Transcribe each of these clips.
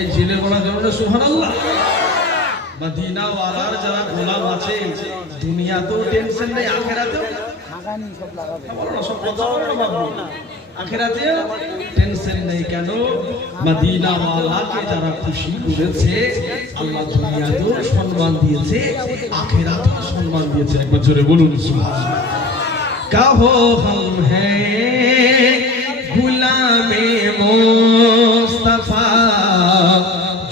এই জিলে বলা জন্য সুবহানাল্লাহ। মদিনা ওয়ালার যারা গোলাম আছে দুনিয়াতেও টেনশন নেই, আখিরাতেও আখিরাতেও টেনশন নেই। কেন? মদিনা ওয়ালাকে যারা খুশি করেছে আল্লাহ দুনিয়াতেও সম্মান দিয়েছে, আখিরাতেও সম্মান দিয়েছে। একবার জোরে বলুন সুবহানাল্লাহ। কাহো হাম হ্যায় গুলামে মুস্তাফা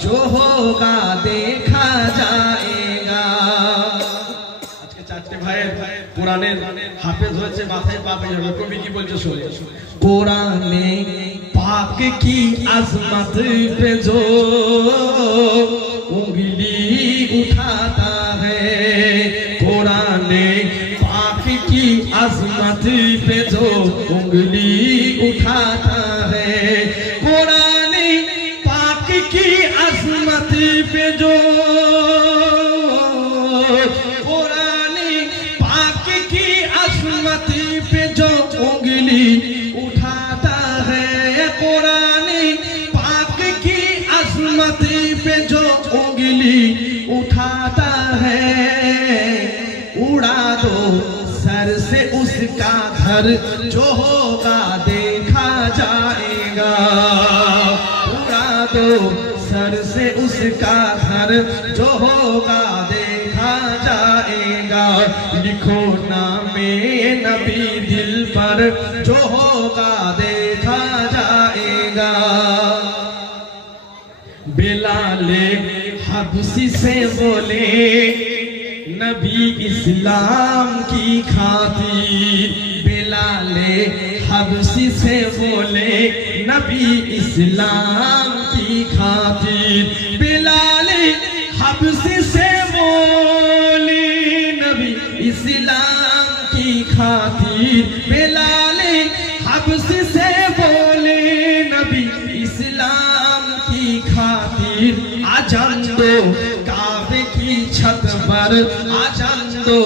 जो होगा देखा जाएगा। আজকে চারটে ভাইয়ের কোরআনের হাফেজ হয়েছে, মাথায় পা পেয়ে যাবে। কবি কি বলছে শুনে, কোরআনে পাক কি আজমত पे जो उंगली उठाता है, कुराने पाक की अजमत पे जो उंगली उठाता है, कुराने पाक की अजमत पे जो, कुराने पाक की अजमत पे जो उंगली उठाता है, कुराने पाक की अजमत पे जो उंगली उठाता है, उड़ा दो सर से उसका घर जो होगा देखा जाएगा, उड़ा दो सर से उसका घर जो होगा देखा जाएगा, लिखो नामे नबी दिल पर जो होगा देखा जाएगा। बिलाले हबशी से बोले नबी इस्लाम की खातिर, बिलाले हबशी से बोले नबी इस्लाम की खातिर, बिलाले हबशी से बोले नबी इस्लाम की खातिर, बिलाले हबशी से बोले नबी इस्लाम की खातिर, आजान दो काबे की छत पर, आजान दो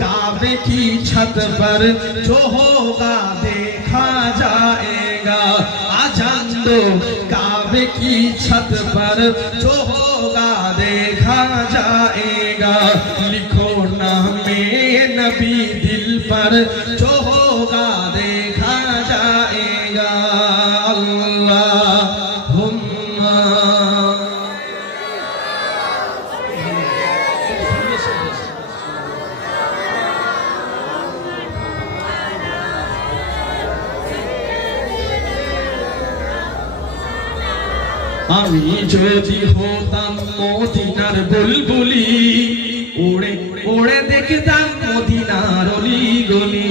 काबे की छत पर जो होगा देखा जाएगा, आजान दो काबे की छत पर जो होगा देखा जाएगा, लिखो नामे नबी दिल पर जो होगा देखा जाएगा। अल्लाहुम्मा আমি যদি হতাম মদিনার বুলবুলি, উড়ে উড়ে দেখতাম মদিনার অলি গলি,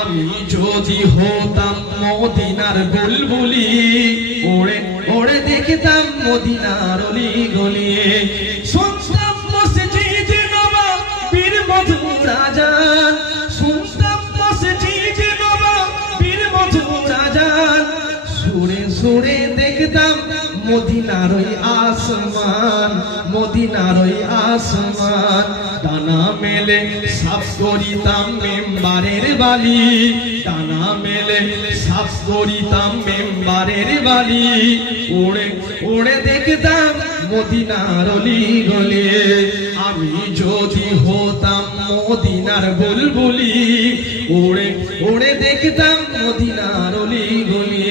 আমি যদি হতাম মদিনার বুলবুলি, উড়ে উড়ে দেখতাম মদিনার অলি গলি, শুনতাম মসজিদ নববীর মধুর আযান, শুনতাম মসজিদ নববীর মধুর আযান, সুরে সুরে দেখতাম মদিনার ওই আসমান, মদিনার ওই আসমান, ডানা মেলে সাফ করিতাম মেম্বারের বালি, ডানা মেলে সাফ করিতাম মেম্বারের বালি, উড়ে উড়ে দেখতাম মদিনার অলি গলি, আমি যদি হতাম মদিনার বুলবুলি, উড়ে উড়ে দেখতাম মদিনার অলি গলি,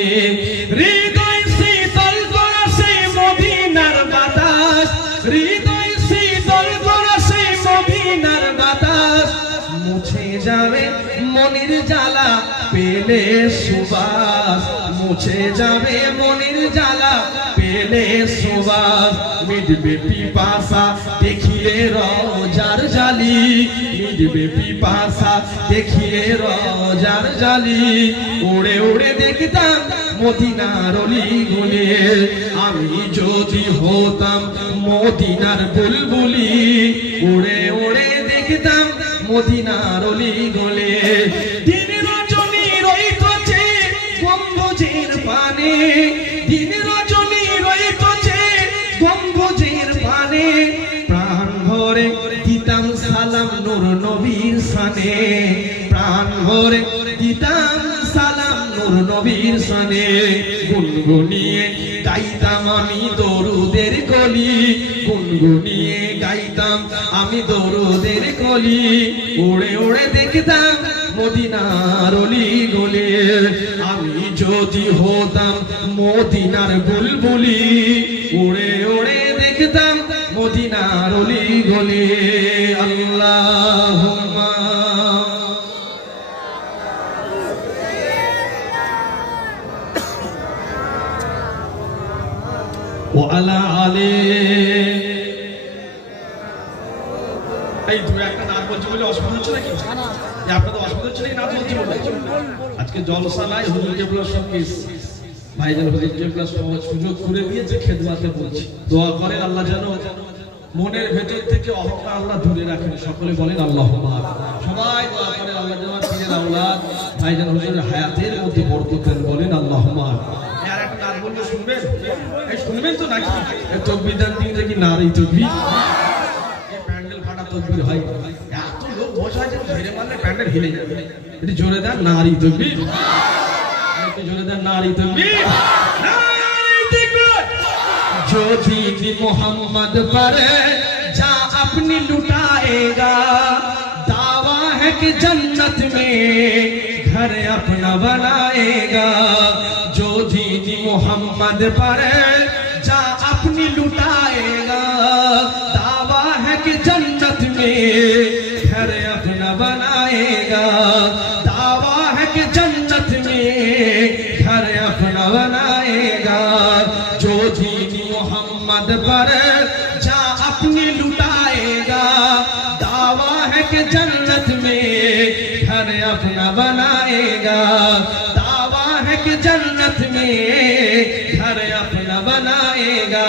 হৃদয় শীতল করেছে মদিনার বাতাস, হৃদয় শীতল করেছে মদিনার বাতাস, মুছে যাবে মনের জ্বালা পেলে সুবাস, মুছে যাবে মনের জ্বালা পেলে সুবাস, মিটবে পিপাসা দেখিলে রোজার জালি, মিটবে পিপাসা দেখিলে রোজার জালি, উড়ে উড়ে দেখতাম মদিনার অলি গলি, আমি যদি হতাম মদিনার বুলবুলি, উড়ে উড়ে দেখতাম মদিনার অলি গলি, দিন রজনী রইতছে গম্বুজের পানে, দিন রজনী রইতছে গম্বুজের পানে, প্রাণ ভরে দিতাম সালাম নূর নবীর শানে, প্রাণ ভরে দিতাম সালাম নূর নবীর শানে, গুনগুনিয়ে গাইতাম আমি দরুদ দরুদের কলি গুনগুনিয়ে গাইতাম আমি দরুদের কলি উড়ে উড়ে দেখতাম মদিনার অলি গলি আমি যদি হতাম মদিনার বুলবুলি উড়ে উড়ে দেখতাম মদিনার অলি গলি আল্লাহুম্মা ওয়ালা আলে এই দুই একটা নাম বলছি বলে অসুবিধা হচ্ছে নাকি আপনাদের অসুবিধা হচ্ছে নাকি নাম বলছি বলে আজকে জলসা নাই হুজুর কেবলার সঙ্গে ভাইজান হুজুর কেবলার সুযোগ করে দিয়েছে খেদমাতে বলছি দোয়া করেন আল্লাহ যেন মনের ভেতর থেকে অহংকার আল্লাহ দূরে রাখেন সকলে বলেন আল্লাহুম্মা সবাই দোয়া করেন আল্লাহ যেন পীরের আওলাদ ভাইজান হুজুরের হায়াতের মধ্যে বরকত দেন বলেন আল্লাহুম্মা আর একটা গান বলবো শুনবেন এই শুনবেন তো নাকি তাকবীর দেন দিন দেখি নারী তাকবীর এই প্যান্ডেল ফাটা তাকবীর হয় এত লোক বসে আছে ধরে মারলে প্যান্ডেল হিলে যাবে এটি জোরে দেন নারী তাকবীর একটু জোরে দেন নারী তাকবীর নারী তাকবীর जो दीदी मोहम्मद पर जा अपनी लुटाएगा दावा है कि जन्नत में घर अपना बनाएगा जो दीदी मोहम्मद पर जा अपनी लुटाएगा दावा है कि जन्नत में घर अपना बनाएगा दावा है कि जन्नत में घर अपना बनाएगा जो दीदी मोहम्मद पर जा अपनी लुटाएगा दावा है कि जन्नत में घर अपना बनाएगा दावा है कि जन्नत में घर अपना बनाएगा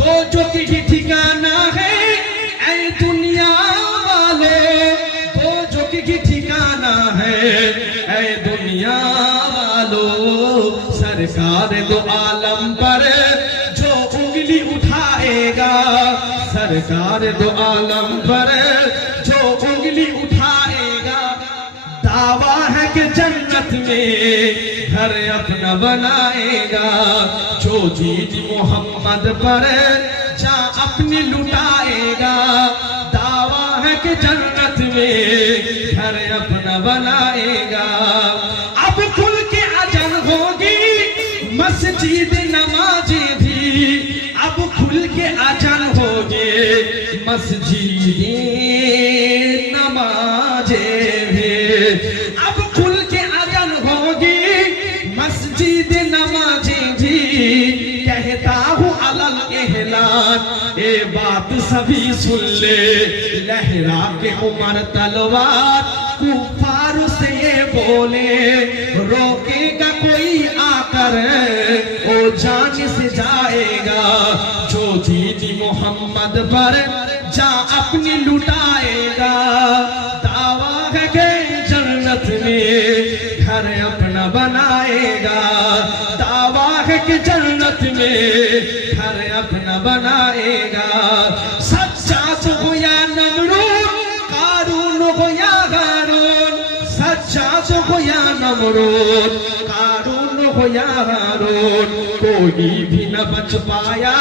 दो जो की ठिकाना है ऐ दुनिया वाले दो जो की ठिकाना है ऐ दुनिया वालों सरकार दो आलम पर सरकार दो आलम पर जो उंगली उठाएगा दावा है कि जन्नत में घर अपना बनाएगा जो दीदी मोहम्मद पर जा अपनी लुटाएगा दावा है कि जन्नत में घर अपना बनाएगा अब खुल के अजन होगी मस्जिद नमाज़ें भी अब खुल के अजन होगी मस्जिद नमाज़ें भी अब खुल के अजन होगी मस्जिद नमाज़ें भी कहता हूँ अलल एहलान ये बात सभी सुन ले लहरा के उमर तलवार कुफार से ये बोले रोकेगा कोई आकर ओ जान से जाएगा जो दीदी मोहम्मद पर जा अपनी लुटाएगा दावा है कि जन्नत में घर अपना बनाएगा दावा है कि जन्नत में घर अपना बनाएगा सच्चा तो हो या नमरूद कारून हो या हारून सच्चा तो हो या नमरूद कारून हो या हारून कोई भी न बच पाया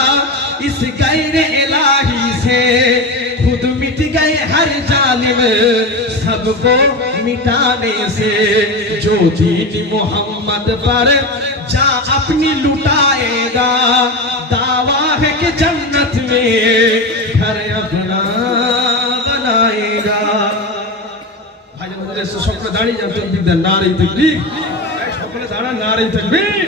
इस गैर इलाही से खुद मिट गए हर जालिम सबको मिटाने से जो दीदी मोहम्मद पर जा अपनी लुटाएगा दावा है कि जन्नत में घर अपना बनाएगा भाई সকলে দাঁড়িয়ে যান তকবীর দেন নারে তাকবীর সকলে দাঁড়ান নারে তাকবীর